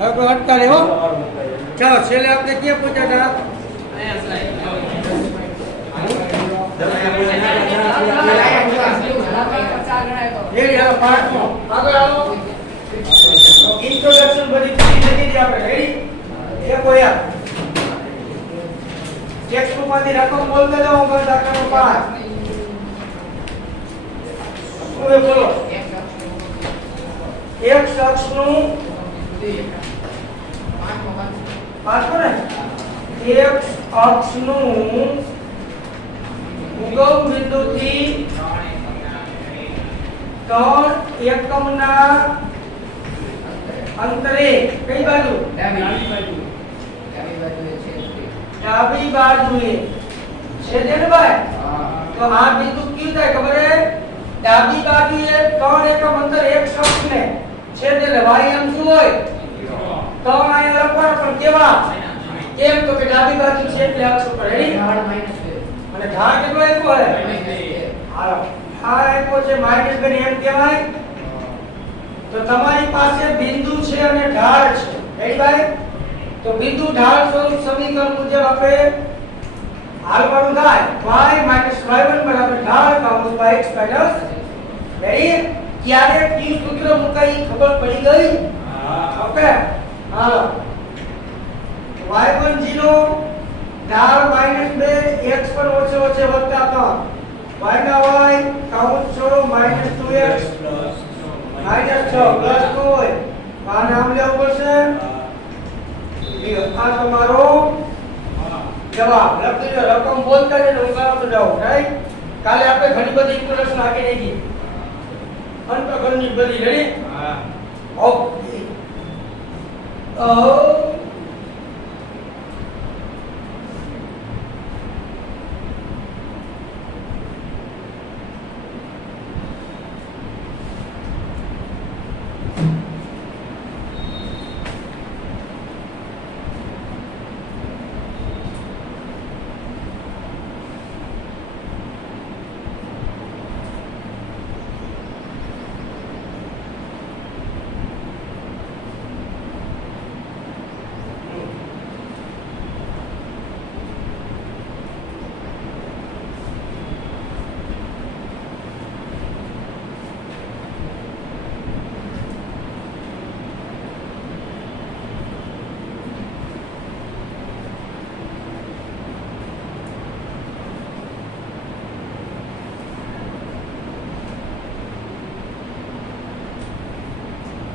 હવે કોઈ અટકાડે હો ચાલો છેલ્લે આપણે ક્યાં પહોંચ્યા હતા ઇન્ટ્રોડક્શન બધી પૂરી થઈ ગઈ આપણે રેડી એક હોય ટેક્સ્ટ બુક માંથી રકમ બોલતા જાઓ હું દાખલા નંબર 5 હવે બોલો એક શખ્સનું પાછો ને એક અક્ષનું ઉગમ બિંદુથી 3 એકમના અંતરે કઈ બાજુ ડાબી બાજુએ છેદે ને ભાઈ તો આ બિંદુ ક્યુ થાય ખબર હે ડાબી બાજુએ 3 એકમ અંતર એક શખ્સને છેદે એટલે y એમ શું હોય 3 આયા લખવાનો પણ કેવા કેમ તો કે ડાબી બાજુ છે એટલે અક્ષ ઉપર રેડી ઢાળ -2 અને ઢાળ કેટલો આપ્યો હે હાલો આ આપ્યો છે -2 એમ કહેવાય તો તમારી પાસે બિંદુ છે અને ઢાળ છે રેડી ભાઈ તો બિંદુ ઢાળ સ્વરૂપ સમીકરણ મુજબ આપણે હાલવાનું થાય y - y1 બરાબર ઢાળ કૌંસમાં x રેડી ક્યારે q સૂત્ર મુકાઈ ખબર પડી ગઈ ઓકે હાલો y1 0 ઢાળ -2 x પર ઓછે ઓછે વધતા 3 y ના y કૌંસ છોડો -2x -6 પ્લસ 2 આ નામ લેવું પડશે આ તમારો જવાબ લખી દો રકમ બોલતા જઈને હું કામ જાઉં રાઈટ કાલે આપણે ઘણી બધી ઇન્ટ્રોડક્શન આગળ લઈ અંતઃગણની બધી રેડી હા ઓકે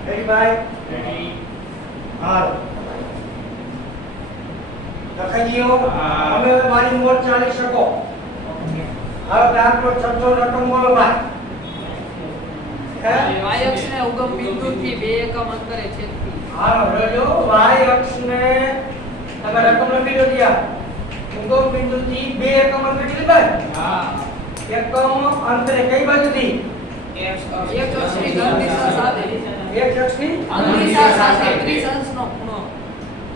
રેડી ભાઈ રેડી હાલ લખાઈઓ તમે મારી મોર ચાલી શકો હવે દાખલો છઠ્ઠો રકમ બોલો ભાઈ y અક્ષ ને ઉગમ બિંદુથી 2 એકમ અંતરે છેદતી હાલો રજો y અક્ષ ને તમે રકમ લખી દો દિયા ઉગમ બિંદુથી 2 એકમ અંતરે કેટલી ભાઈ હા એકમ અંતરે કઈ બાજુથી એક અક્ષની ઘન દિશા સાથે એક અક્ષની ઘન દિશા સાથે 30 અંશનો ખૂણો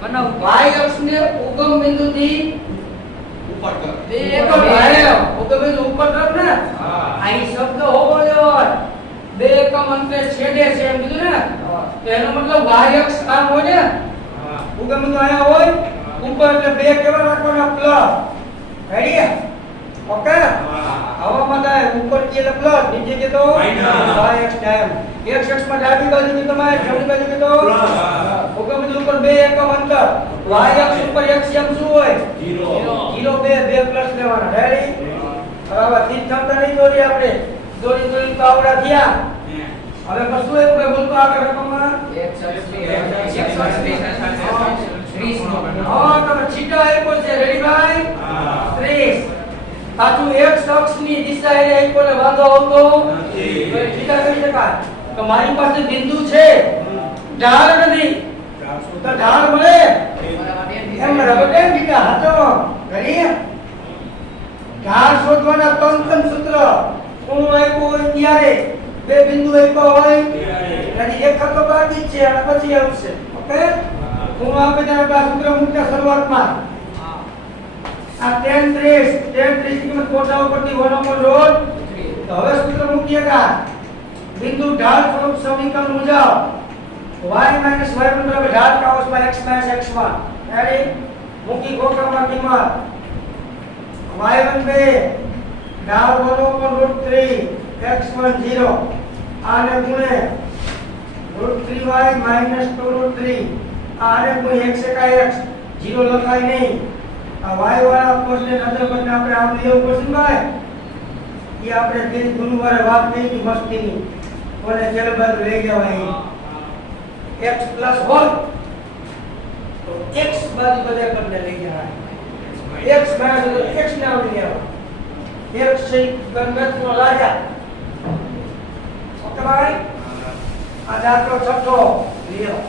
બનાવો y અક્ષને ઉગમ બિંદુથી ઉપર તરફ 2 એકમ ભારે ઉગમ બિંદુ ઉપર તરફ ને હા આ શબ્દ હોવો જોઈએ 2 એકમ અંતરે છેદે છે એમ કીધું ને તો એનો મતલબ y અક્ષ કામ હોય ને હા ઉગમ બિંદુ આયા હોય ઉપર એટલે 2 કેવા રાખવાના પ્લસ રેડી ઓકે હવામાં થાય ઉપર કે એટલે પ્લસ નીચે કે તો માઈનસ ટાઈમ એક અક્ષમાં ડાબી બાજુ કે તમારે જમણી બાજુ કે તો પ્લસ ઉગમ બિંદુ ઉપર 2 એકમ અંતર y અક્ષ ઉપર x એમ શું હોય 0 2 પ્લસ લેવાના રેડી હવે તીર થતા નહીં દોરી આપણે દોરી પાવડા થયા હવે કશું એક કોઈ બોલતો આગળ રકમમાં એક અક્ષની 30 નો હા તમે છીટા આપ્યો છે રેડી ભાઈ 30 પાછું એક અક્ષની દિશા એ આપ્યો વાંધો આવતો નથી તો છીટા કરી શકાય તો મારી પાસે બિંદુ છે ઢાળ નથી તો ઢાળ મળે એમ રબડે બીજા હાથો રેડી ઢાળ શોધવાના ત્રણ સૂત્ર કોણ આપ્યું હોય ત્યારે બે બિંદુ આપ્યા હોય એટલે એક તો બાકી છે અને પછી આવશે ઓકે હું આપે ત્યારે સૂત્ર મૂકતા શરૂઆતમાં આ tan 30 કિંમત કોટા ઉપરથી 1 over root તો હવે સૂત્ર મૂકીએગા બિંદુ ઢાળ સ્વરૂપ સમીકરણ મુજબ y minus y1 बराबर घात का उसमें x minus x1 यानी मुख्य गोखा में कीमत y1 पे डाल बोलो को √3 x1 0 आने गुणे √3y minus 2√3 आने गुणे x का x 0 લખાય નહીં આ y વાળા પોસ્ટને નજર કરીને આપણે આમ લેવું પડશે ભાઈ ये આપણે દિન ગુરુવારે વાત કરી હતી મસ્તીની કોને જેલ બાજુ લઈ જવાય x પ્લસ હોય તો x બાજુ બધે કરીને લઈ જવાય x માઈનસ તો x ને આવડી લેવા x છે ગણતરીનો રાજા ઓકે ભાઈ આ દાખલો છઠ્ઠો લ્યો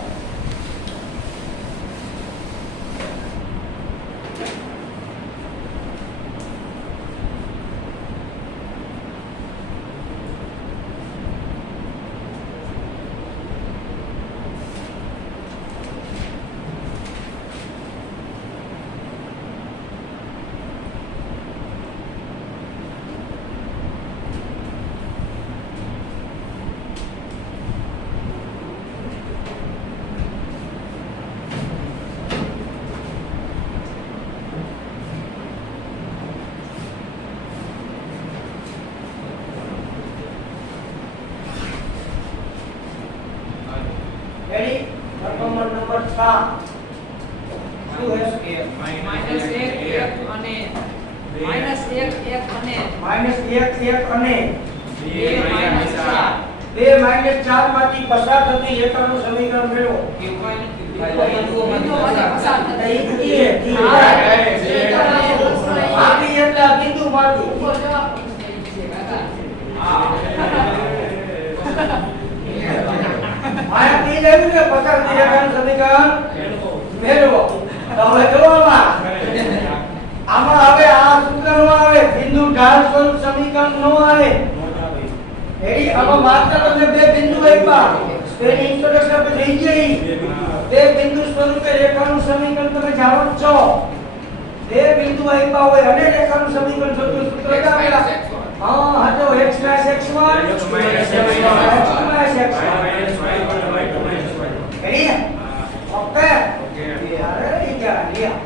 रेडी नंबर 7 શું હે -1 1 અને -1 1 અને -1 1 અને 2 2 -4 માંથી પસાર થતી રેખાનું સમીકરણ મેળવો આની એટલે બિંદુ માંથી આયા કી લેવું ને પસાર થતી રેખાનું સમીકરણ મેળવો તો હવે જો આમાં હવે આ સૂત્ર નો આવે બિંદુ ઢાળ સ્વરૂપ સમીકરણ નો આવે રેડી આમાં માત્ર તમને બે બિંદુ આપ્યા તેની ઇન્ટ્રોડક્શન આપણે થઈ ગઈ બે બિંદુ સ્વરૂપે રેખાનું સમીકરણ તમે જાણો જ છો બે બિંદુ આપ્યા હોય અને રેખાનું સમીકરણ જોતું સૂત્ર આપેલા હા હતો x x1 x ready okay અરે યાર લિયા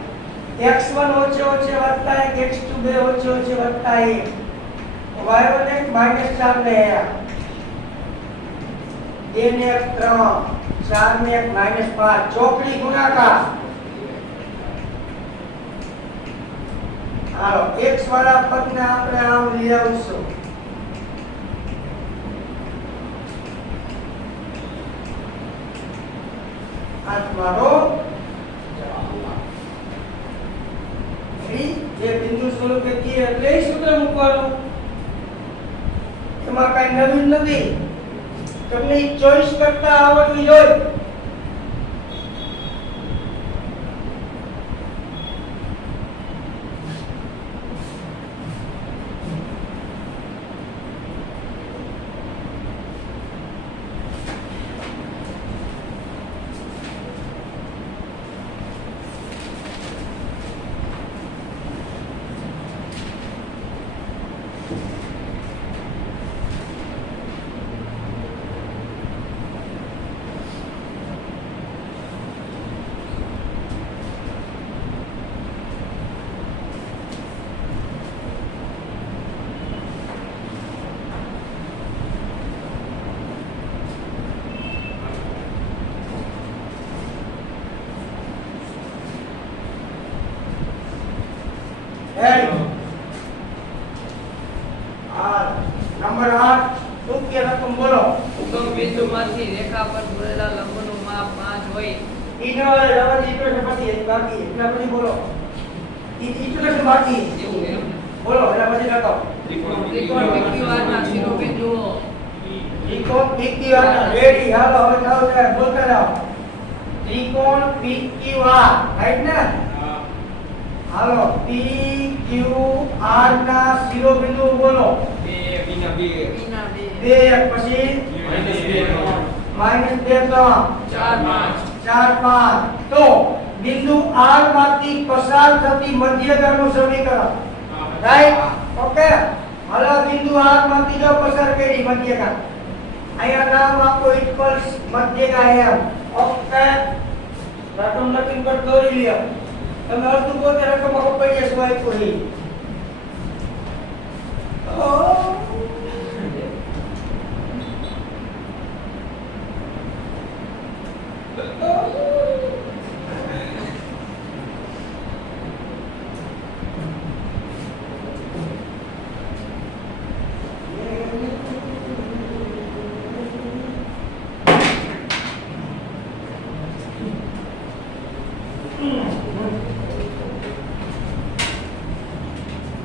x1 ઓછે ઓછે વત્તા 1 x2 બે ઓછે ઓછે વત્તા 1 y1 એક -4 ને 2 ને 3 4 ને 5 ચોકડી ગુણાકાર હાલો x વાળા પદને આપણે આમ લઈ આવશું આ તમારો જે બિંદુ સ્વરૂપે કી એટલે સૂત્ર મૂકવાનું એમાં કઈ નવીન નથી તમને ચોઈસ કરતા આવડવી જોઈએ નંબર 8 મુખ્ય રકમ બોલો ઉગમ બિંદુમાંથી રેખા પર દોરેલા લંબનું માપ 5 હોય ઈનો રવાજી ઇન્ટ્રોડક્શન પછી બાકી એટલા પછી બોલો ઇન્ટ્રોડક્શન બાકી બોલો એના પછી લખાઓ ત્રિકોણ PQR ના શિરોબિંદુઓ ત્રિકોણ PQR ના રેડી હાલો હવે ચાલો ત્યારે બોલતા જાઓ ત્રિકોણ PQR રાઈટ ને હાલો PQR ના શિરોબિંદુ બોલો 2 પછી -2 3 4 5 તો બિંદુ R માંથી પસાર થતી મધ્યગાનું સમીકરણ રાઈટ ઓકે હાલો બિંદુ R માંથી જો પસાર કરી મધ્યગા અહીંયા નામ આપો ઇક્વલ્સ મધ્યગા એમ ઓકે રકમ લખીને પર દોરી લ્યો તમે અડધું પોતે રકમ પડી જશે હોય કોઈ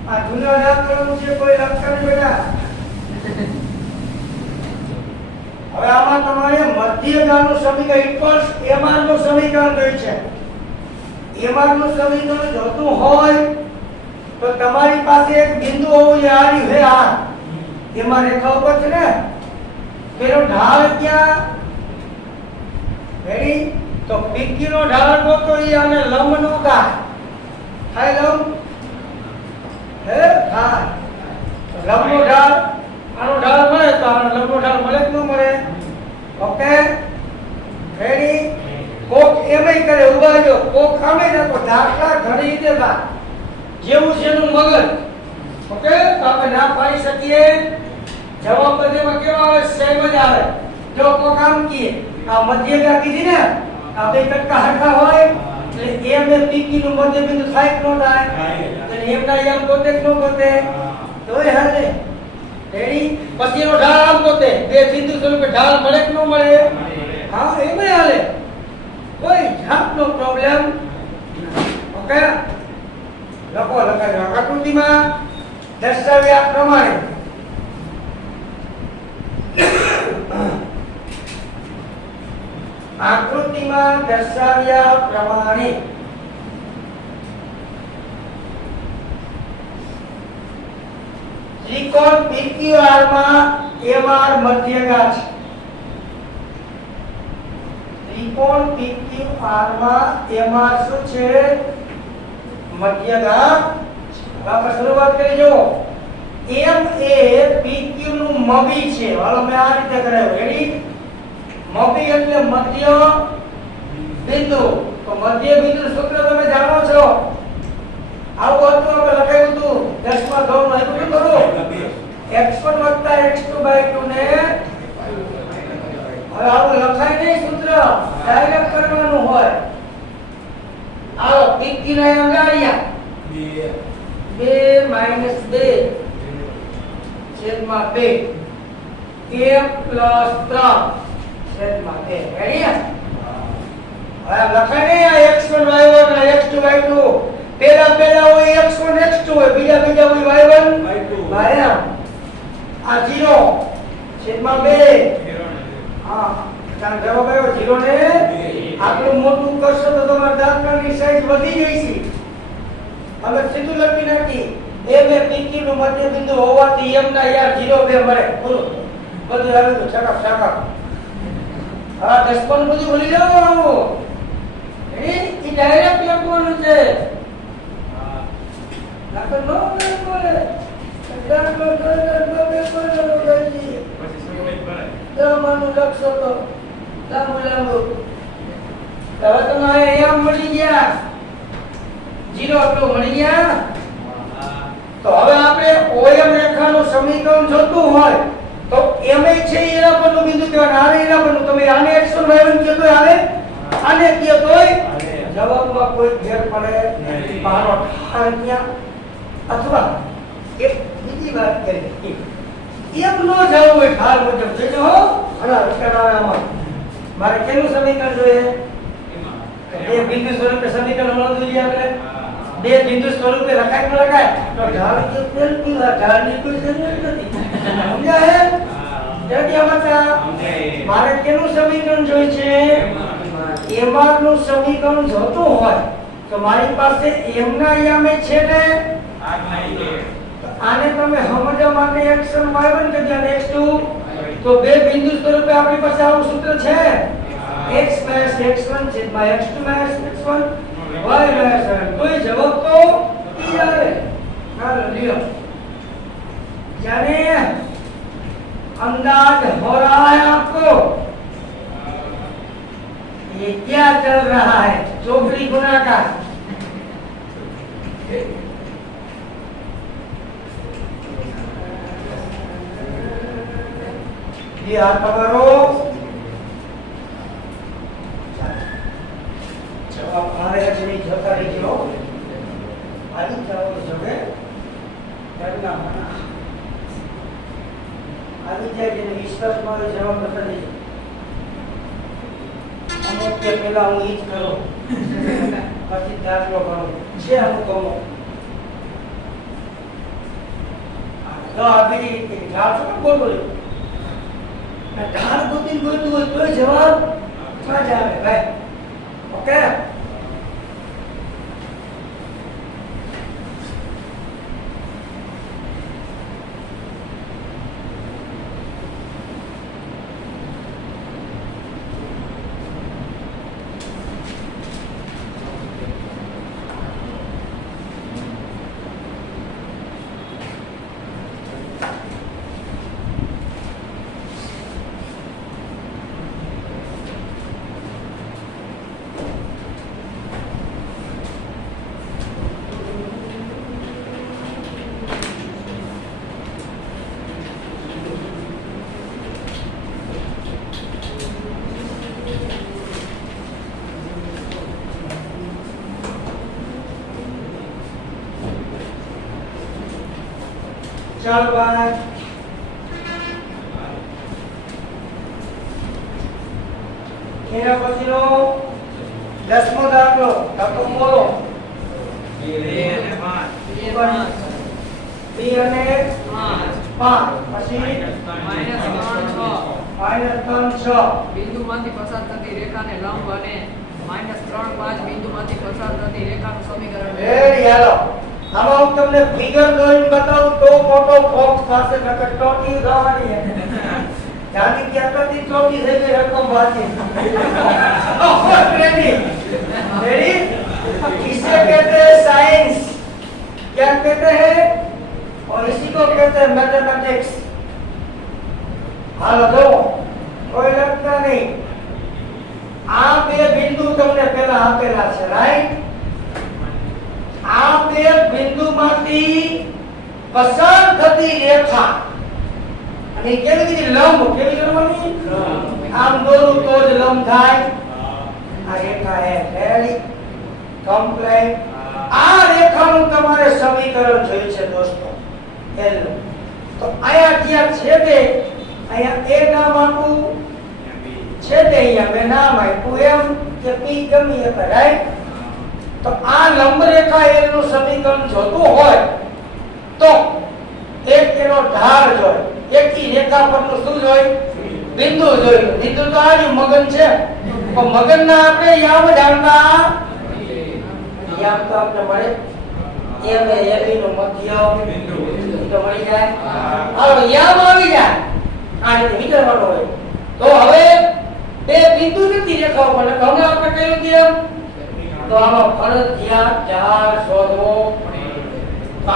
આ જૂના દાખલાનું છે કોઈ લક્ષણ બેટા હવે આમાં તમારે મધ્યગાનું સમીકરણ ઇક્વલ્સ એમઆર નું સમીકરણ કઈ છે એમઆર નું સમીકરણ જોતું હોય તો તમારી પાસે એક બિંદુ હોવું જોઈએ આ રહ્યું હે આ એમાં રેખા ઉપર છે ને તેનો ઢાળ ક્યાં રેડી તો પીક્યુ નો ઢાળ ગોતો ઈ અને લંબ નો થાય થાય લંબ હે હા લંબ નો ઢાળ આનો ઢાળ મળે તો આનો લંબ નો ઢાળ મળે કે ન મળે ઓકે રેડી કોક એમય કરે ઉભા જો કોક આમે રાખો દાખલા ઘણી રીતે બા જેવું છે એનું મગજ ઓકે તો આપણે ના પાડી શકીએ જવાબ બધેમાં કેવા આવે સેમ જ આવે જો કોક આમ કીએ આ મધ્યગા કીધી ને આ બે કટકા હરખા હોય એટલે એમ એ પીકી નું મધ્ય બિંદુ થાય કે ન થાય એટલે એમના એમ પોતે કે ન પોતે તોય હાલે રેડી પછી એનો ઢાળ આમ પોતે બે બિંદુ સ્વરૂપે ઢાળ મળે કે ન મળે હા એમ હાલે કોઈ જાતનો પ્રોબ્લેમ ઓકે લખો લખાય આકૃતિમાં દર્શાવ્યા પ્રમાણે આકૃતિમાં દર્શાવ્યા પ્રમાણે ત્રિકોણ PQR માં MR મધ્યગા છે ત્રિકોણ PQR માં MR શું છે મધ્યગા આપણે શરૂઆત કરી જો M એ PQ નું મબી છે હાલો મેં આ રીતે કરાવ્યું રેડી મબી એટલે મધ્ય બિંદુ તો મધ્ય બિંદુ સૂત્ર તમે જાણો છો આવું હતું આપણે લખાયું હતું 10 માં ધોરણ આપ્યું કરો x1 x2/2 ને હવે આવું લખાય નહીં સૂત્ર ડાયરેક્ટ કરવાનું હોય આવો PQ ના એમ ગાળ્યા 2 2 છેદમાં 2 1 + 3 છેદમાં 2 રેડી હવે લખાય નહીં આ x1 y1 અને x2 y2 પહેલા હોય x1 x2 હોય બીજા હોય y1 y2 આ 0 છેદમાં 2 હા ચાલ જવાબ આવ્યો 0 ને આટલું મોટું કરશો તો તમારા દાખલાની સાઈઝ વધી જશે હવે સીધું લખી નાખી એમ એ પીકી નું મધ્ય બિંદુ હોવાથી એમ ના યાર 0 2 મળે બોલો બધું આવી ગયું છકપ હા દસપન બધું ભૂલી જવાનું એ ડાયરેક્ટ લખવાનું છે નકર નો બોલે દાખલો દમાનું લખશો તો લાંબુ હવે તમે એમ મળી ગયા 0 એટલું મળી ગયા તો હવે આપણે OM રેખાનું સમીકરણ જોતું હોય તો M છે એના પરનું બિંદુ કહેવાય આને એના પરનું તમે આને x1 y1 કહો તો આને આને કહો તોય જવાબમાં કોઈ ફેર પડે નહીં મારો ઠાણ ક્યાં અથવા એક બીજી વાત કરી એમ નો જાવ હોય ઠાર મુજબ જોજો હો ઘણા વિચાર આવે આમાં મારે કેનું સમીકરણ જોઈએ બે બિંદુ સ્વરૂપે સમીકરણ નોંધવું જોઈએ આપણે બે બિંદુ સ્વરૂપે લખાય ન લખાય તો ઢાળ કે તેલ પીવા ઢાળની કોઈ જરૂર નથી સમજ્યા હે તેથી આમાં મારે કેનું સમીકરણ જોઈએ છે એમઆર નું સમીકરણ જોતું હોય તો મારી પાસે m ના યામે છે ને આને તમે સમજવા માટે x1 y1 કે અને x2 તો બે બિંદુ સ્વરૂપે આપણી પાસે આવું સૂત્ર છે x - x1 / x2 - x1 y - કોઈ જવાબ તો ઈ આવે ચાલો લ્યો जाने अंदाज हो रहा है आपको ये क्या चल रहा है? चौकड़ी गुणाकार। ये हाथ पकड़ो। जवाब मारे है नहीं जोता रहियो। आदि जाओ जोगे करना मना। आदि जाए જેને વિશ્વાસ માં જવાબ બતા દેજો. અમુક કે પેલા હું ઈ જ કરો. પછી દાખલો કરો. છે અમુક અમુક. તો અભી ઢાળ શું બોલો? ઢાળ ગોતી ગોતું હોય તો જવાબ માં જ આવે ભાઈ. ઓકે. ચાલો ભાઈ એના પછીનો 10મો દાખલો કાકો બોલો. 2 અને 5 2 અને 5 પછી -3 6 બિંદુમાંથી પસાર થતી રેખાને લંબ અને -3 5 બિંદુમાંથી પસાર થતી રેખાનું સમીકરણ રેડી હાલો. આમાં હું તમને ફિગર દોરીને બતાવું તો મોટો બોક્સ પાસે નકર ટોટી ગાવાની છે. જાની क्या करती टोटी से भी रकम बाकी. Ready ready. इसे कहते हैं साइंस. क्या कहते हैं? और इसी को कहते हैं मैथमेटिक्स. हालो दो कोई लगता नहीं. આ બે બિંદુ તમને પહેલા આપેલા છે રાઈટ. આ બે બિંદુમાંથી પસાર થતી રેખા અને કેવી રીતે લંબ કેવી કરવાની આમ દોરું તો જ લંબ થાય. આ રેખા હે રેડી કમ્પ્લીટ. આ રેખાનું તમારે સમીકરણ જોયું છે દોસ્તો. એનું તો આયા જ્યાં છેદે આયા એ નામ આપું છેદે અહીંયા મેં નામ આપ્યું એમ કે પી ગમી એક રાઈટ. તો આ લંબ રેખા એનું સમીકરણ જોતું હોય તો એક એનો ઢાળ જોઈ એકથી રેખા પરનું શું જોઈ બિંદુ જોઈ. બિંદુ તો આ મગન છે પણ મગનના આપણે યામ જાણતા યામ તો આપણે મળે એમ એબી નું મધ્ય બિંદુ તો મળી જાય. હવે યામ આવી જાય આ રીતે વિચારવાનું હોય. તો હવે બે બિંદુ નથી રેખાઓ પણ હવે આપણે કયું કેમ તો આમાં ફરજિયાત ઢાળ શોધવો.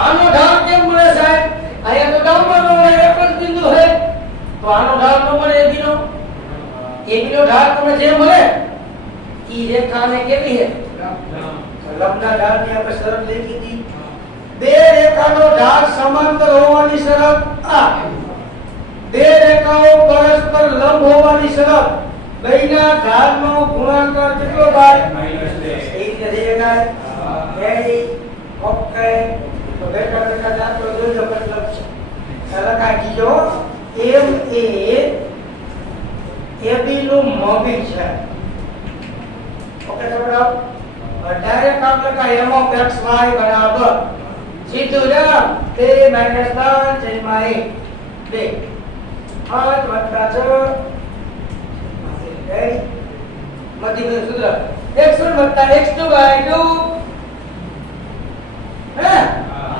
આનો ઢાળ કેમ મળે સાહેબ? અહીંયા તો ડાઉનનો હોય એક જ બિંદુ છે તો આનો ઢાળ નો મળે એબીનો. એબીનો ઢાળ તમને જે મળે ઈ રેખાને કેવી છે લંબના ઢાળની આપણે શરત લખી હતી. બે રેખાનો ઢાળ સમાંતર હોવાની શરત આ. બે રેખાઓ પરસ્પર લંબ હોવાની શરત. બેયના ઢાળનો ગુણાકાર કેટલો થાય? Ready okay. તો બેટા બેટા દાખલો જોજો મતલબ છે. લખાઈ દીજો એમ એ એબી નું મોબી છે. ઓકે તો બરાબર ડાયરેક્ટ આપ લખાય m of x y બરાબર સીધું જા 2 - 3 / 2 8 વત્તા 6 રેડી મધ્યમ સૂત્ર x1 + x2 / 2 હે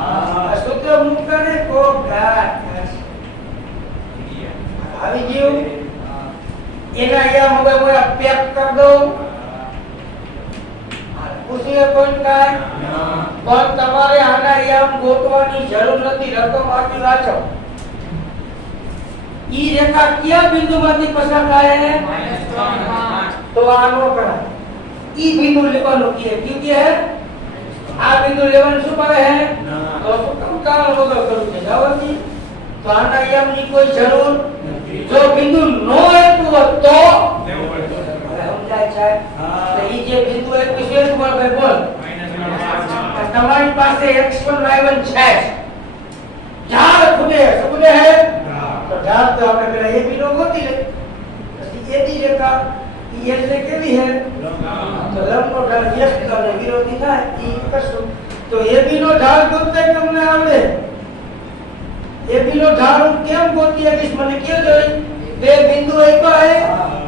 આ સૂત્ર મૂકને કો ઘાત આવી ગયું. એના યામ હવે હું પેક કર દઉં. પૂછીએ કોઈ કાઈ પણ તમારે આના યામ ગોતવાની જરૂર નથી. રકમ આખી વાંચો. ઈ રેખા કયા બિંદુમાંથી પસાર થાય છે? -3 5 तो आनो करा ई बिंदु लेવાનું કે क्योंकि है આ बिंदु લેવાનું શું પડે है तो कम काम वगैरह करू છે જાવતી तो આના નિયમની કોઈ જરૂર જો બિંદુ નો આપ્યું હોત તો સમજાય છે તો ઈ જે બિંદુ આપ્યું છે તમારે ભાઈ બોલ તમારી પાસે x1 y1 છે ઝાડ ખુદે હે તો ઝાડ તો આપણે પેલા એ બિંદુ ગોતી લે પછી એની રેખા ઈ એટલે કેવી હે તો લંબનો ઢાળ વ્યસ્ત અને વિરોધી થાય ઈ કરશું તો એ બિંદુ ઢાળ ગોતતા તમને આવડે એ બિંદુ ઢાળ કેમ ગોતી શકીશ મને કયો જોઈ બે બિંદુ આપ્યા હે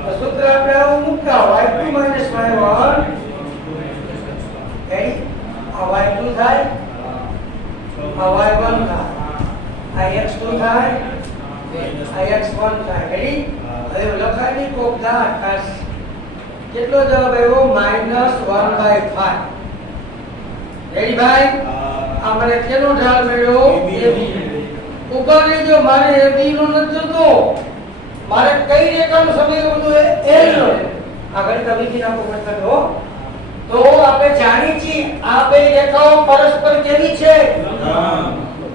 તો સૂત્ર આપણે આવું મૂકતા y2 y1 રેડી આ y2 થાય આ y1 થાય આ x2 થાય આ x1 થાય રેડી હવે લખાની કોક દાટ કાસ કેટલો જવાબ આવ્યો -1/5 રેડી ભાઈ આ મને કેનો ઢાળ મળ્યો ab ઉપર જો મારે ab નો નથી જોતો મારે કઈ રેખાનો સમય બધું l નો આગળ તમે કિના કોમેન્ટ કરો તો આપણે જાણી છીએ આ બે રેખાઓ પરસ્પર કેવી છે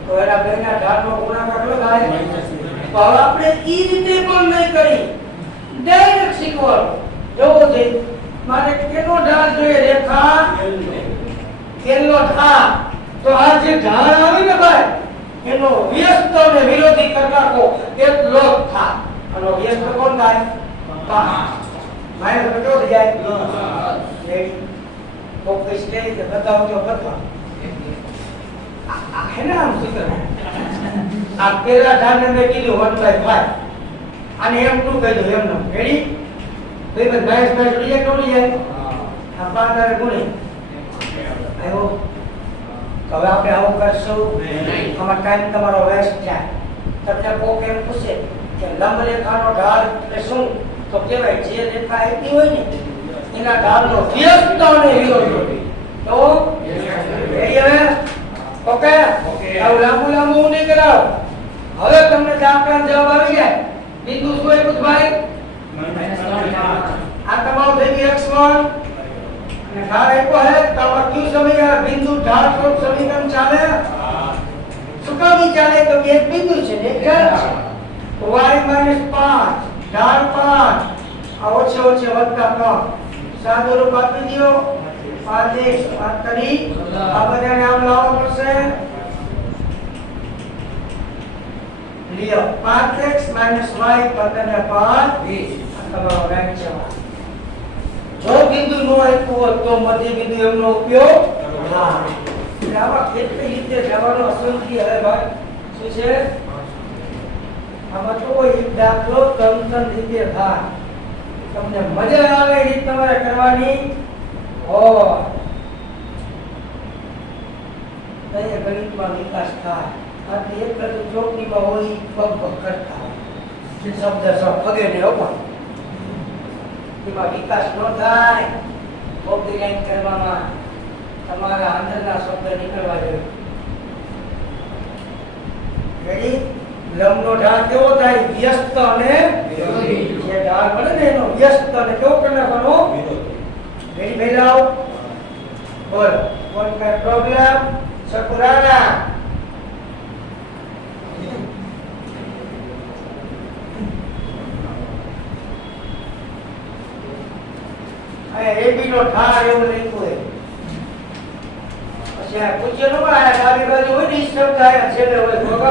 તો એના બેના ઢાળનો ગુણાકાર કેટલો થાય તો હવે આપણે ઈ રીતે પણ નહીં કરી ડાયરેક્ટ શીખવાનું જોવો છે મારે કેનો ઢાળ જોઈએ રેખા l નો ઢાળ તો આ જે ઢાળ આવી ને ભાઈ એનો વ્યસ્ત અને વિરોધી કરી નાખો એટલો જ થાય અને વ્યસ્ત કોણ થાય 5 માઈનસ કેટલો થઈ જાય રેડી ફોકસ કે બતાવો તો બતાવો है ना हम सूत्र आप पहला ढाल में कीधું 1/5 અને m2 કહી દો m નો રેડી ભાઈ બસ માઈનસ માઈનસ ઉડી જાય ઉડી જાય આ 5 આરે ગુણે આયો તો હવે આપણે આવું કરશું નહીં અમાર ટાઈમ તમારો વેસ્ટ જાય તમને કોક એમ પૂછે કે લંબ રેખાનો ઢાળ એટલે શું તો કહેવાય જે રેખા આપી હોય ને એના ઢાળનો વ્યસ્ત અને વિરોધી તો રેડી હવે ઓકે આવ લાંબુ નહીં કરાવ હવે તમને દાખલાનો જવાબ આવી જાય બિંદુ શું આપ્યું ભાઈ આ તમારો થઈ ગયું x1 અને ઢાળ આપ્યો હે તો આ ક્યુ સમીકરણ બિંદુ ઢાળ સ્વરૂપ સમીકરણ ચાલે શું કામ ચાલે તો કે એક બિંદુ છે ને એક ઢાળ છે y - 5 ઢાળ 5 આ ઓછે વત્તા 3 સાદો રૂપ આપી દો 5x 5 કરી આ બધાને આમ લાવવા પડશે લ્યો 5x - y 15 ને 5 20 આ તમારો રાઈટ જવાબ જો બિંદુ નો આપ્યો હોત તો મધ્ય બિંદુ એમનો ઉપયોગ હા એટલે આવા કેટલી રીતે જવાનો અસંખ્ય હવે ભાઈ શું છે આમાં તો એક દાખલો ત્રણ રીતે થાય તમને મજા આવે એ રીત તમારે કરવાની હોય તો ગણિતમાં વિકાસ થાય આથી એક જ ચોકડીમાં હોય પગ કરતા શબ્દ પગે ને પણ એમાં વિકાસ ન થાય કોપી લાઈન કરવામાં તમારા અંદરના શબ્દ નીકળવા જોઈએ રેડી લંબનો ઢાળ કેવો થાય વ્યસ્ત અને વિરોધી જે ઢાળ બને ને એનો વ્યસ્ત અને કેવો કરી નાખવાનો રેડી ભેલાવ બોલ વોટ માય પ્રોબ્લેમ સકુરાના એબી નો ઢાળ એવું લખ્યું છે પછી આ પૂછ્યો ન આ ડાબી બાજુ હોય ને શબ્દ આયા છેલ્લે હોય ભોગવ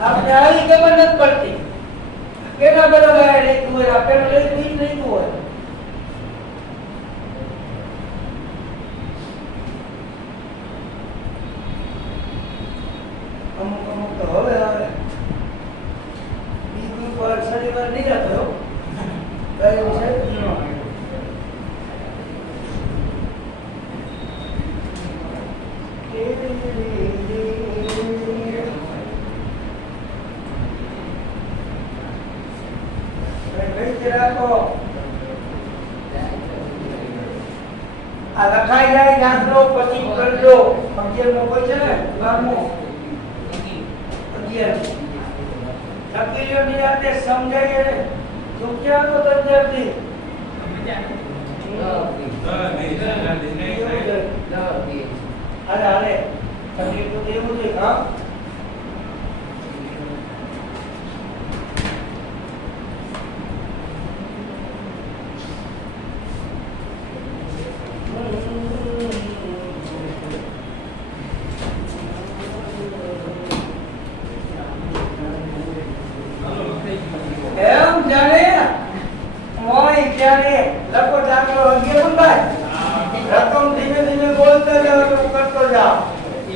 આપણે આવી ખબર નથી પડતી કેના બરાબર આ લખ્યું હોય આપણે લખ્યું નહીં હોય અમુક તો હવે આવે બીજું પર શનિવાર નહીં જતો કયું છે આ લખાઈ જાય દાખલો પછી કરજો 11 નો કોઈ છે ને 12મો 11 લખી લ્યો નિરાતે સમજાય તું ક્યાં તો તંજરથી અરે અરે તકલીફ તો એવું છે હા એમ જાણે મોય જાણે લખો દાખલો અગિયાર ભાઈ રકમ ધીમે ધીમે બોલતા જાવ તો કરતો જાવ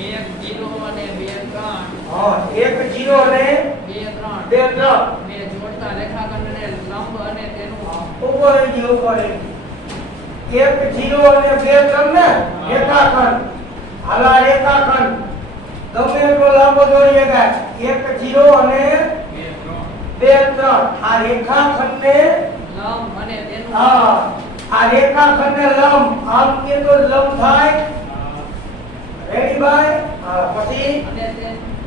1 0 અને 2 3 હા 1 0 અને 2 3 2 3 ને જોડતા રેખાખંડને લંબ અને તેનું ઉપર રહી ઉપર રહી 1 0 અને 2 3 ને રેખાખંડ હાલા રેખાખંડ ગમે એટલો લાંબો દોરીએ ગયા 1 0 અને 2 3 આ રેખાખંડને લંબ અને તેનું હા આ રેખાખંડને લંબ આમ કે તો લંબ થાય રેડી ભાઈ હા પછી અને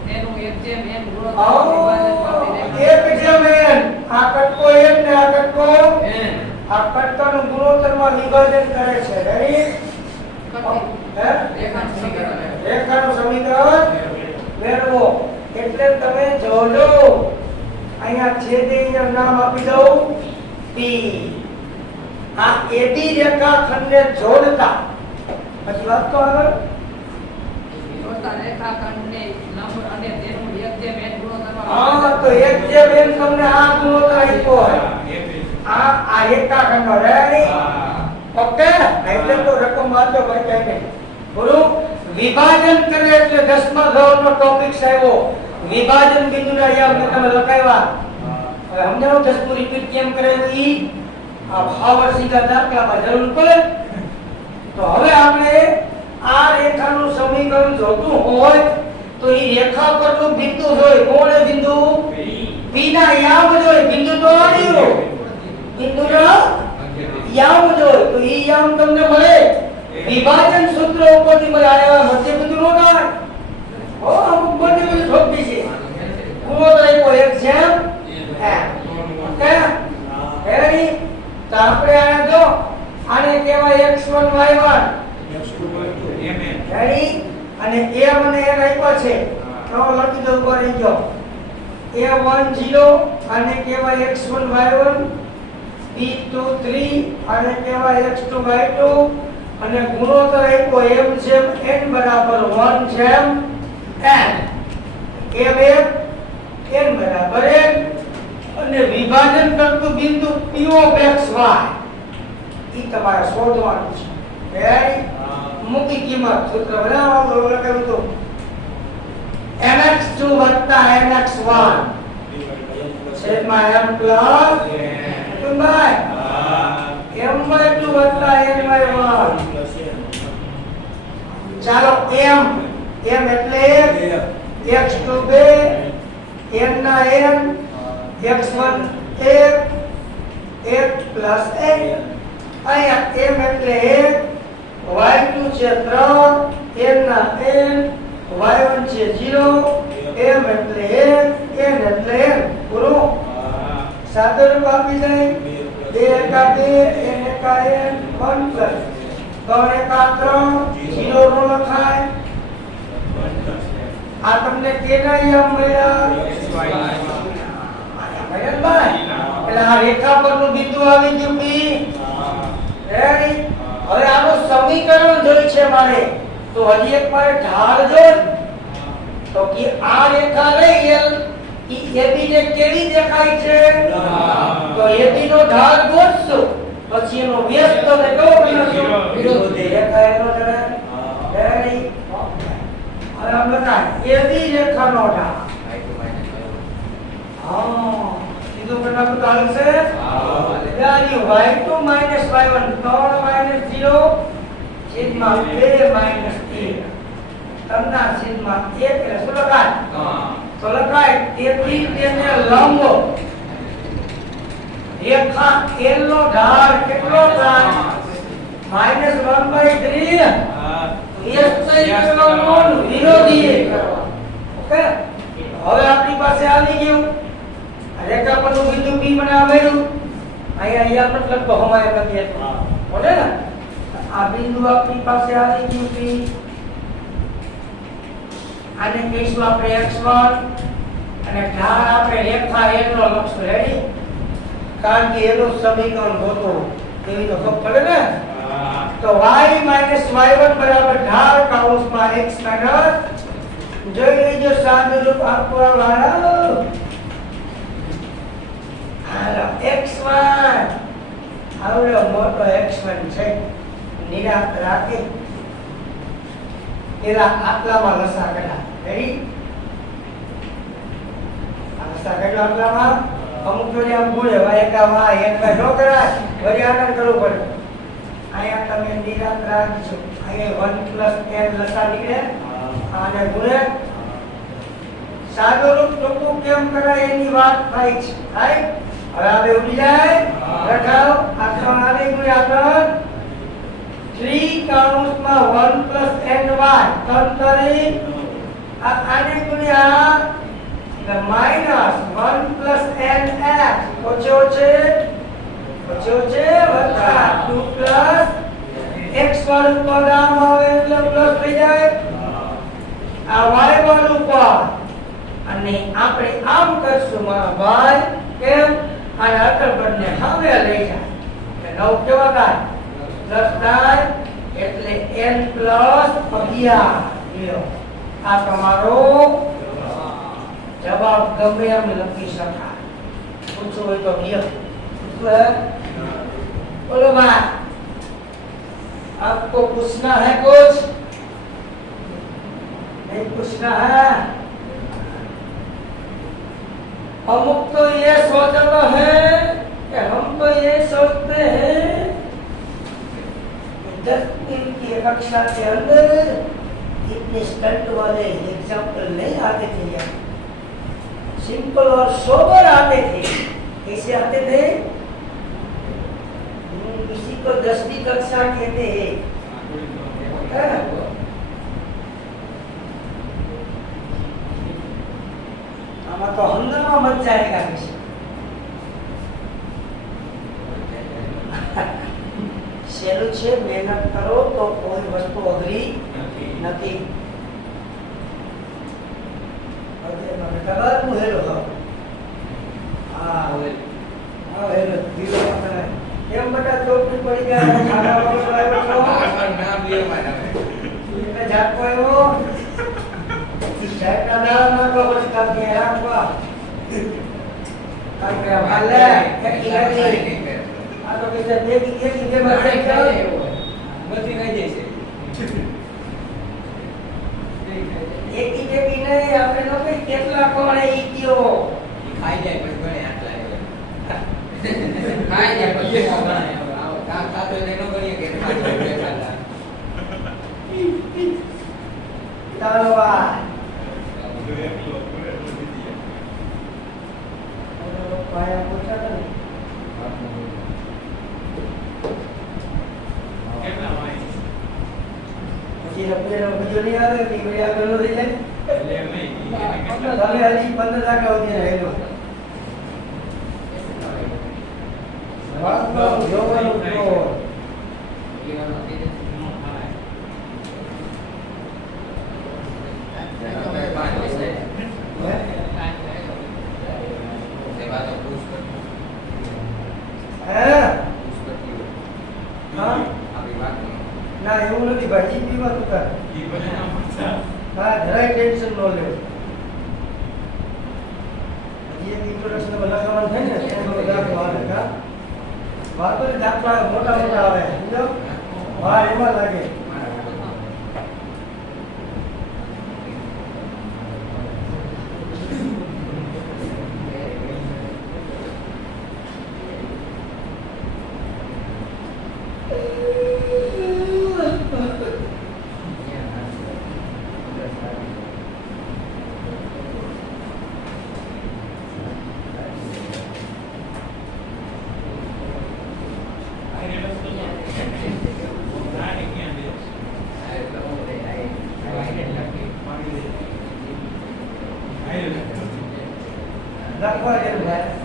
તેનું 1/n ગુણોત્તર આવો વિભાજન કરતી રેખા 1/n આ કટકો m ને આ કટકો n આ કટકાનું ગુણોત્તરમાં વિભાજન કરે છે રેડી હે રેખાનું સમીકરણ રેખાનું સમીકરણ મેળવો એટલે તમે જોડો અહીંયા છેદે નામ આપી દઉં P આ AB રેખાખંડને જોડતા પછી વાત તો આગળ જોડતા રેખાખંડને લંબ અને તેનું 1/n ગુણોત્તરમાં હા તો 1/n તમને આ ગુણોત્તર આપ્યો હોય આ રેખાખંડનો રેડી ઓકે એટલે તો રકમ વાંચો ભાઈ કઈ નહીં બોલો વિભાજન કરે એટલે 10મા ધોરણનો ટોપિક આવ્યો વિભાજન બિંદુના અહીંયા મેં તમે લખાવ્યા હવે સમજાવો 10મું રિપીટ કેમ કરાવ્યું ઈ આ ભાવ સીધા દાખલામાં જરૂર પડે તો હવે આપણે આ રેખાનું સમીકરણ જોતું હોય તો ઈ રેખા પરનું બિંદુ હોય કોણ બિંદુ P ના યામ જોઈ બિંદુ તો આવ્યો બિંદુના યામ જોઈ તો ઈ યામ તમને મળે વિભાજન સૂત્ર ઉપરથી મળે આયા મધ્ય બિંદુ નો થાય ઓ અમુક મધ્ય બિંદુ ઠોકી છે ગુણોત્તર આપ્યો 1/m ઓકે રેડી તો આપણે આને જો આને કહેવાય x1 y1 રેડી અને m અને n આપ્યા છે તો લખી દો ઉપર અહીં જો a10 આને કહેવાય x1 y1 b23 આને કહેવાય x2 y2 અને ગુણોત્તર આપ્યો m જેમ n બરાબર 1 જેમ n m n બરાબર n અને વિભાજન કરતું બિંદુ p of xy ઈ તમારે શોધવાનું છે રેડી મૂકી કિંમત સૂત્ર બનાવો લખાવ્યું તો mx2 mx1 છેદમાં m પ્લસ ભાઈ m/2 n/1 ચાલો m એટલે x2 2 n ના n x1 1 1 પ્લસ 1 અહીંયા m એટલે 1 y2 છે 3 n ના n y1 છે 0 m એટલે 1 n એટલે n પૂરું સાદો રૂપ આપી જાય 2 એકા 2 n એકા n 1 પ્લસ 3 એકા 3 0 નો લખાય આ તમને કેના યામ મળ્યા ભાઈ એટલે આ રેખા પરનું બિંદુ આવી ગયું P રેડી હવે આનું સમીકરણ જોઈ છે મારે તો હજી એક મારે ઢાળ જોઈ તો કે આ રેખા લઈ L ઈ AB ને કેવી દેખાય છે તો AB નો ઢાળ ગોતશો પછી એનો વ્યસ્ત ને કેવો બનાવશો વિરોધી રેખા એનો જડે રેડી હવે આમ બતાય AB રેખાનો ઢાળ હા સીધું બનાવવું તો આવશે વેલ્યુ y2 y1 3 0 છેદમાં 2 3 તમના છેદમાં 1 એટલે શું લખાય તો લખાય તેથી તેને લંબ રેખા L નો ઢાળ કેટલો થાય -1/3 s નો વિરોધી કરવા ઓકે હવે આપણી પાસે આવી ગયું રેખા પરનું બિંદુ P મને આ મળ્યું અહીંયા મતલબ તો હમાય નથી बोले ना आ बिंदु अपनी પાસે આવી ગયું P આને કહીશું આપણે x1 અને ઢાળ આપણે રેખા n નો લખશું રેડી કારણ કે એનું સમીકરણ ગોતો એવી તો ખબર પડે ને તો y y1 બરાબર ઢાળ કૌંસમાં x જોઈ લેજો સાદુરૂપ આપવા વાળા હાલો x1 આવડો મોટો x1 છે નિરાત રાખે એલા આટલામાં લસા કાઢા રેડી આ લસા કાઢો આટલામાં અમુક તો આમ ભૂલે વાયકા એક વાર નો કરાય વળી આગળ કરવું પડે અહીંયા તમે નિરાત રાખજો અહીંયા 1 + n લસા નીકળે આને ભૂલે સાદો રૂપ ટૂંકું કેમ કરાય એની વાત થાય છે રાઈટ હવે આ બે ઉડી જાય લખાઓ આ ત્રણ આવે ગુણ્યા આગળ 3 કૌંસમાં 1 + ny તંતરી આને ગુણ્યા -1 + nx ઓછો છે વત્તા 2 + x વાળું પદ આમ આવે એટલે પ્લસ થઈ જાય આ y વાળું પદ અને આપણે આમ કરશું y કેમ અને અટલ બંને સામે લઈ જાય એટલે 9 કેવા થાય પ્લસ થાય એટલે n + 11 લ્યો આ તમારો जवाब गमे हम लखी सका पूछो हो तो किया बोलो भाई आपको पूछना है कुछ नहीं पूछना है अमुक तो ये सोचता है कि हम तो ये सोचते हैं 10 दिन की कक्षा के अंदर इतने स्टंट वाले एग्जाम्पल नहीं आते थे यार सिंपल और सोबर आते थे कैसे आते थे इसी को 10वीं कक्षा कहते हैं आमा तो हंगामा मच जाएगा किसी सेलू छे मेहनत करो तो कोई वस्तु अघरी नहीं कलर मुहेलो हो हां हेलो दिलो આપણે કેમ બટા ચોપડી પડી ગયા ખાડા વાળો આવ્યો છો નામ લ્યો મારા એટલે જાકો આવ્યો સાહેબના નામ ના તો બસ કાપી રાખવા કાપી ભાલે એક લાગી આ તો કે દેખી કે બસ બધી ગઈ જશે એકી બેકી નહીં આપણે નો કઈ કેટલા કોણે ઈ કયો ખાઈ જાય પછી ગણે આટલા ખાઈ જાય પછી ગણે આવો કામ થાતો એને નો ગણીએ કે ખાઈ જાય ચાલો આ પાયા પૂછા ને કેટલા વાય પછી રબેરો બીજો નહીં આવે કે ભાઈ આગળ નો રહી જાય એટલે નહીં હવે હજી 15 ટકા ઉધી રહેલો વાતનો જોવાનો તો લેવાનો હતી નો થાય ના એવું નથી ભાઈ પીવા તું કર હા જરાય ટેન્શન નો લે હજી એક ઇન્ટ્રોડક્શન બનાવવાનું થાય ને તો બધા વાળે કા વાતો દાખલા મોટા મોટા આવે સમજો હા એમાં લાગે લખવા જેવું ભાઈ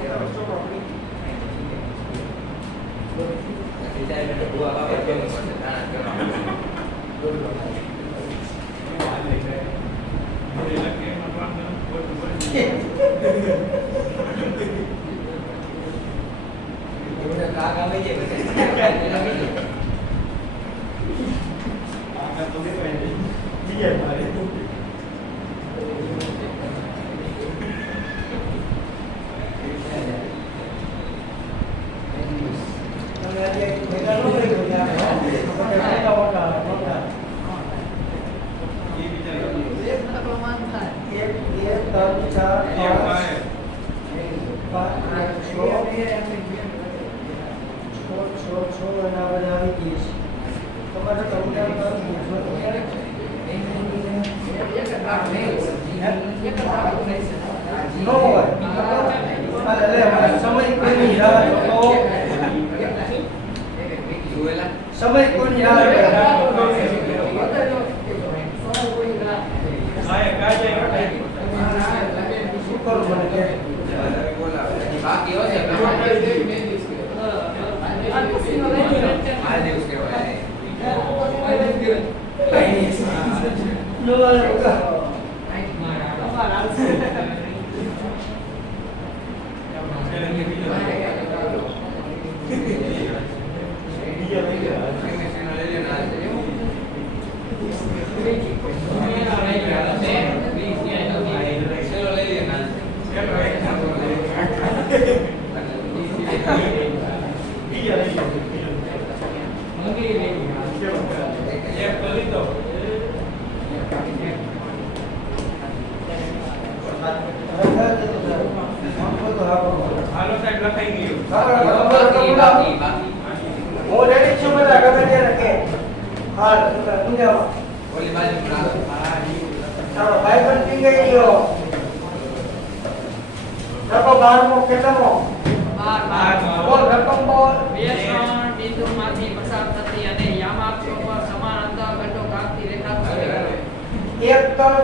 સમય કોની રાહ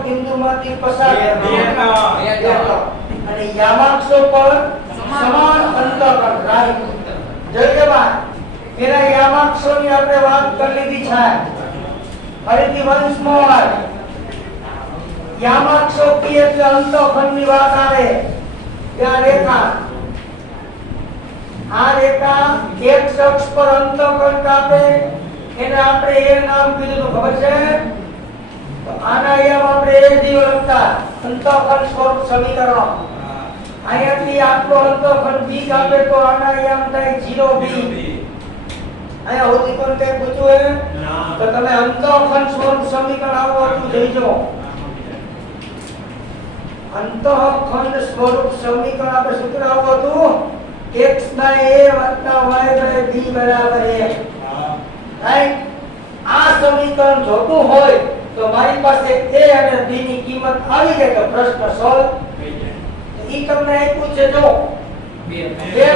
બિંદુમાંથી પસાર અને યામાક્ષો પર સમાન અંતઃખંડ રાઈટ જયમાં પેલા યામાક્ષોની આપણે વાત કરી લીધી છે ફરીથી વંશ મોર યામાક્ષો કી એટલે અંતઃખંડની વાત આવે ત્યાં રેખા આ રેખા એક અક્ષ પર અંતઃખંડ કાપે એને આપણે એ નામ કીધું ખબર છે આના યમ આપણે એ દી લખતા અંતઃખંડ સ્વરૂપ સમીકરણ અહીંયાથી આટલો અંતઃખંડ બી કાપે તો આના યમ થાય 0b અહીંયા હોતી કોણ કઈ પૂછ્યું હે તો તમે અંતઃખંડ સ્વરૂપ સમીકરણ આવો હતું જોઈજો અંતઃખંડ સ્વરૂપ સમીકરણ આપણે સૂત્ર આવો હતું x / a + y / b = 1 right આ સમીકરણ જોતું હોય તો મારી પાસે a અને b ની કિંમત આવી જાય તો પ્રશ્ન સોલ્વ થઈ જાય ઈ તમને એક પૂછે જો બે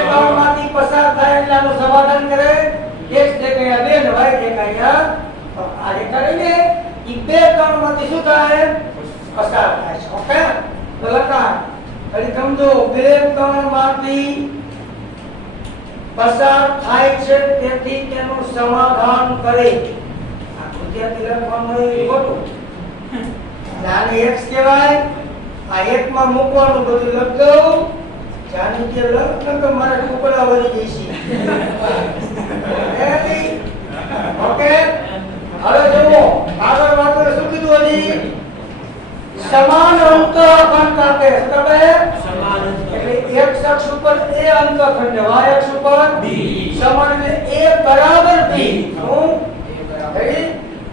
કર્ણમાંથી પસાર થાય એટલે આનું સમાધાન કરે x જગ્યાએ 2 ને y જગ્યાએ આ રેખા રહીને ઈ બે કર્ણમાંથી શું થાય પસાર થાય છે ઓકે તો લખા ફરી સમજો બે કર્ણમાંથી પસાર થાય છે તેથી તેનું સમાધાન કરે વિદ્યાર્થી લખવાનું હોય ખોટું આને x કહેવાય આ એક માં મૂકવાનું બધું લખ દઉં જાની કે લખ કે મારે ટુકડા વળી જઈશે ઓકે હવે જુઓ આગળ વાત શું કીધું હજી સમાન અંતઃખંડ કાપે તમે સમાન એટલે x અક્ષ ઉપર a અંતઃખંડ y અક્ષ ઉપર b સમાન એટલે a બરાબર b હું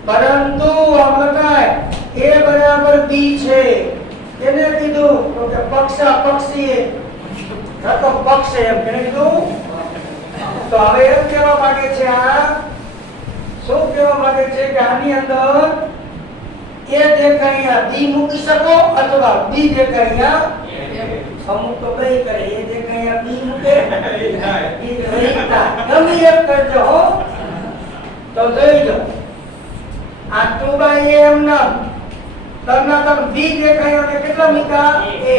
પરંતુ અમલકાય a બરાબર b છે એને કીધું તો કે પક્ષી રકમ પક્ષ એમ કેને કીધું તો હવે એમ કહેવા માંગે છે આ શું કહેવા માંગે છે કે આની અંદર a દેખાય b મૂકી શકો અથવા b દેખાય અમુક તો કઈ કરે a દેખાય b મૂકે ગમે એક કરજો હો તો જોઈ લો આ 2/a નામ તરના b દેખાય અને કેટલા મૂકા a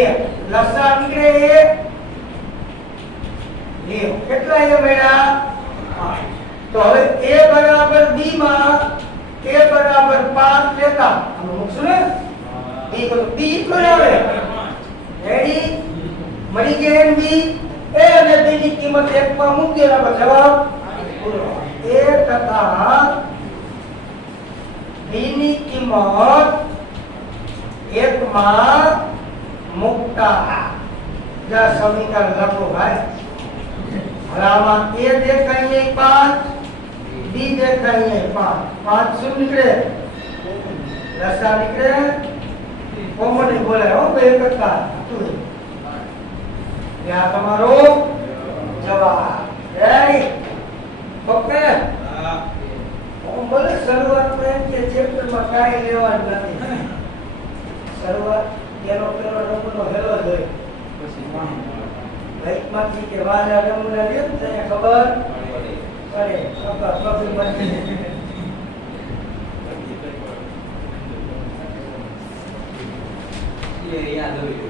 લસા નીકળે a લ્યો કેટલા એ મેળા તો હવે a બરાબર b માં a બરાબર લેતા આમ મૂકશું ને બી તો બી તો આવે રેડી મળી ગયા બી એ અને બી ની કિંમત 1 માં મૂકી દેલા પર જવાબ પૂરો 1 તથા બી ની કિંમત 1 માં મૂકતા જા સમીકરણ લખો ભાઈ હરામાં એ દેખાઈએ 5 डी देखाइए 5 શું નીકળે રસા નીકળે કોમન બોલે હો બે કરતા તું યા તમારો જવાબ રેડી ઓકે હું બોલે શરૂઆત માં કે ચેપ્ટર માં કાઈ લેવાનું નથી શરૂઆત કેનો પેલો નંબરનો હેલો જોઈ પછી રાઈટ માંથી કે વાલા નંબર લે તને ખબર અરે આપા સોફી બની ये याद हो गया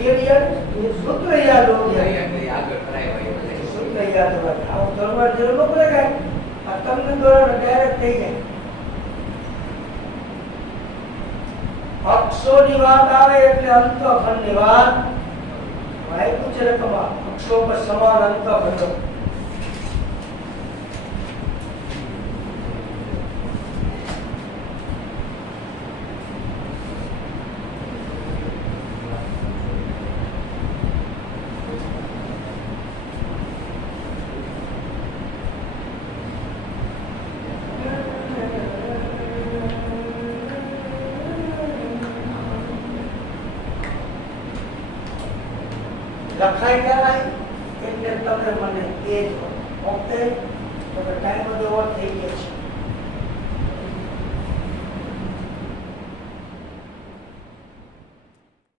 ये सूत्र याद हो गया ये आगे पढ़ाई भाई सूत्र याद हो गया आओ दरबार જરૂર ન પડે આ તમને દ્વારા ડાયરેક્ટ થઈ જાય અક્ષોની વાત આવે એટલે અંતઃખંડની વાત વાયુ છે રકમા અક્ષો પર સમાન અંતઃખંડો લખાઈ જાય એટલે તમે મને કહેજો ઓકે તો ટાઈમ બધો ઓવર થઈ ગયો છે